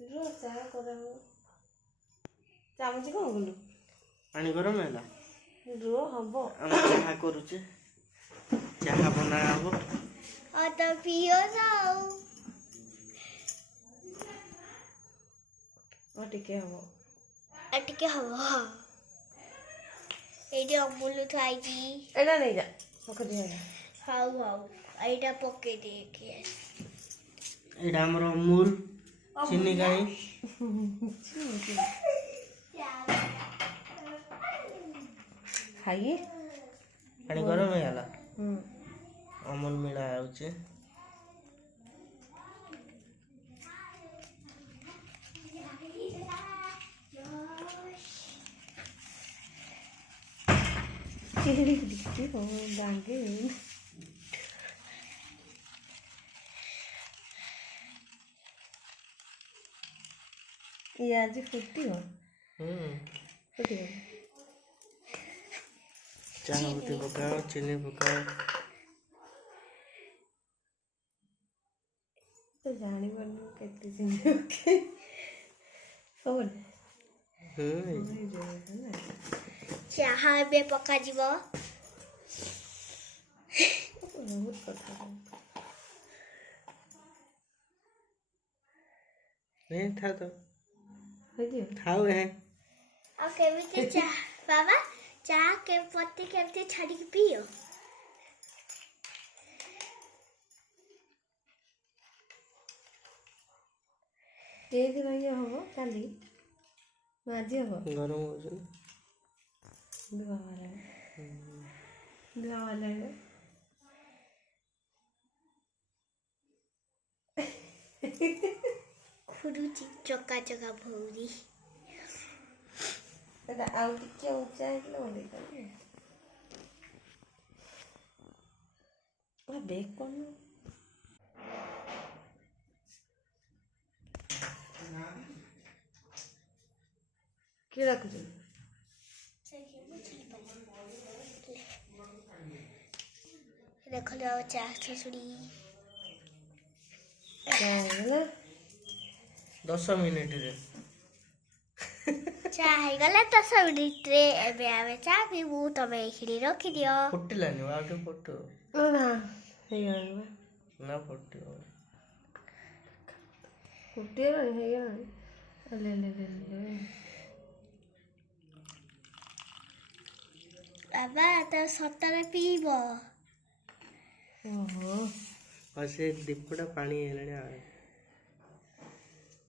रो चाह करा चामच कौन कलु पानी गरम है रो हबो चाह करुचे चाह बना हबो तो पियो जाओ टिके हबो ये अमूल थी एटा नहीं जा पकड़ दिया हाउ एटा पके देखे एटा हमर अमूल चीनी गाई खाइए पानी गरम है गला अमूल मिला आउचे डांगे ये आज फुटी हो चाह होती पकाओ चीनी पकाओ तो जानी बनू केते चीनी ओके फोन चाह में पका जीव बहुत कथा नहीं था तो हो दियो खाओ है और केमिति चाह बाबा चाह के पत्ती केमिति छाड़ी के पियो ये दिन ये हबो काली माजी हबो गरम हो जाए दुआ वाला है खुरुची चक्का चक्का भौरी एटा आउ टिके ऊंचा है लो देखो आ बेक कोन के रख दे देखो लो चाह छुड़ी ना 10 मिनिट रे चाह गला 10 मिनिट रे एबे आवे चाह पीबू तबे खिरी रखि दियो फुटिलानी आउटे फुटो ना हे गलबा ना फुटियो फुटे नहीं है ले ले ले ले बाबा तो सतरे पीबो और से दीपटा पानी हेलानी